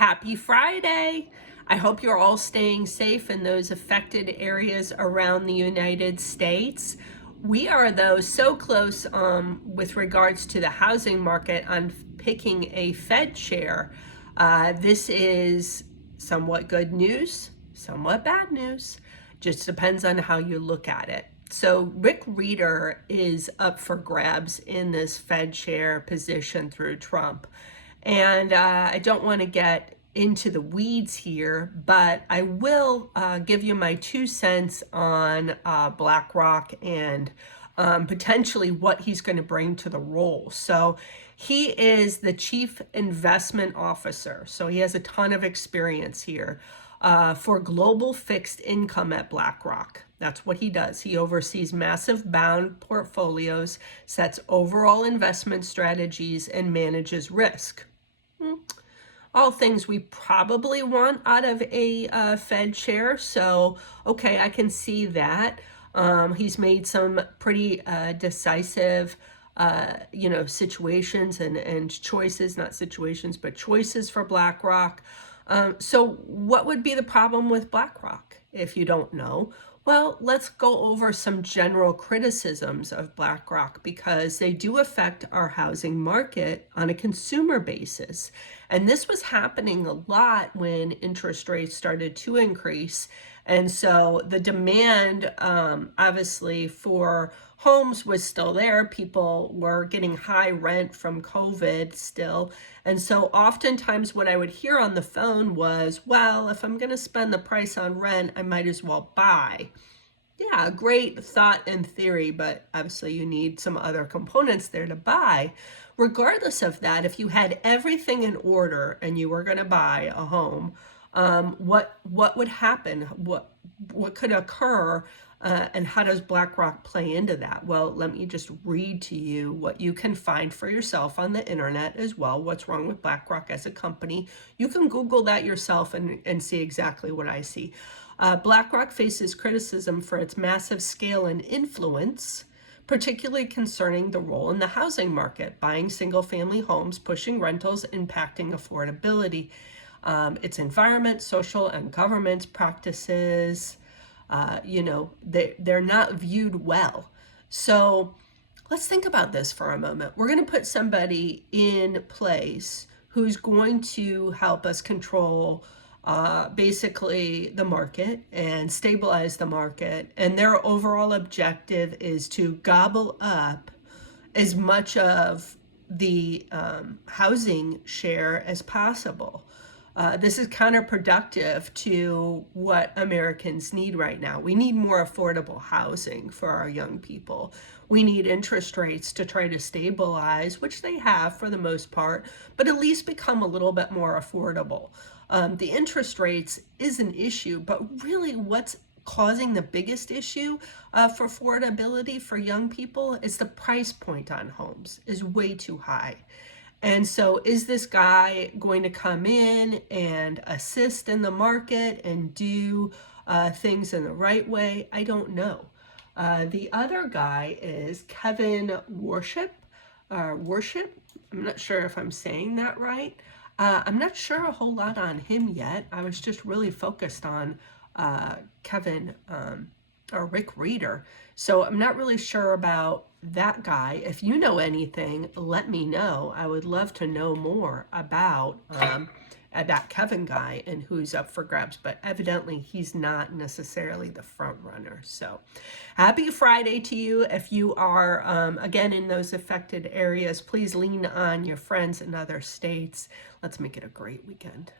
Happy Friday. I hope you're all staying safe in those affected areas around the United States. We are, though, so close with regards to the housing market on picking a Fed chair. This is somewhat good news, somewhat bad news. Just depends on how you look at it. So Rick Reeder is up for grabs in this Fed chair position through Trump. And I don't want to get into the weeds here, but I will give you my 2 cents on BlackRock and potentially what he's going to bring to the role. So he is the chief investment officer. So he has a ton of experience here for global fixed income at BlackRock. That's what he does. He oversees massive bond portfolios, sets overall investment strategies, and manages risk. All things we probably want out of a Fed chair. So, okay, I can see that. He's made some pretty decisive, situations and choices, not situations, but choices for BlackRock. So what would be the problem with BlackRock if you don't know? Well, let's go over some general criticisms of BlackRock because they do affect our housing market on a consumer basis. And this was happening a lot when interest rates started to increase. And so the demand, obviously, for homes was still there. People were getting high rent from COVID still. And so oftentimes what I would hear on the phone was, well, if I'm going to spend the price on rent, I might as well buy. Yeah, great thought and theory, but obviously you need some other components there to buy. Regardless of that, if you had everything in order and you were going to buy a home, what would happen? What could occur? And how does BlackRock play into that? Well, let me just read to you what you can find for yourself on the internet as well. What's wrong with BlackRock as a company? You can Google that yourself and see exactly what I see. BlackRock faces criticism for its massive scale and influence, particularly concerning the role in the housing market, buying single-family homes, pushing rentals, impacting affordability, its environment, social and government practices. They're not viewed well. So let's think about this for a moment. We're going to put somebody in place who's going to help us control basically the market and stabilize the market. And their overall objective is to gobble up as much of the housing share as possible. This is counterproductive to what Americans need right now. We need more affordable housing for our young people. We need interest rates to try to stabilize, which they have for the most part, but at least become a little bit more affordable. The interest rates is an issue, but really what's causing the biggest issue for affordability for young people is the price point on homes is way too high. And so is this guy going to come in and assist in the market and do things in the right way? I don't know. The other guy is Kevin Worship. I'm not sure if I'm saying that right. I'm not sure a whole lot on him yet. I was just really focused on Kevin or Rick Reeder. So I'm not really sure about that guy. If you know anything, let me know. I would love to know more about that Kevin guy and who's up for grabs, but evidently he's not necessarily the front runner. So happy Friday to you. If you are, again, in those affected areas, please lean on your friends in other states. Let's make it a great weekend.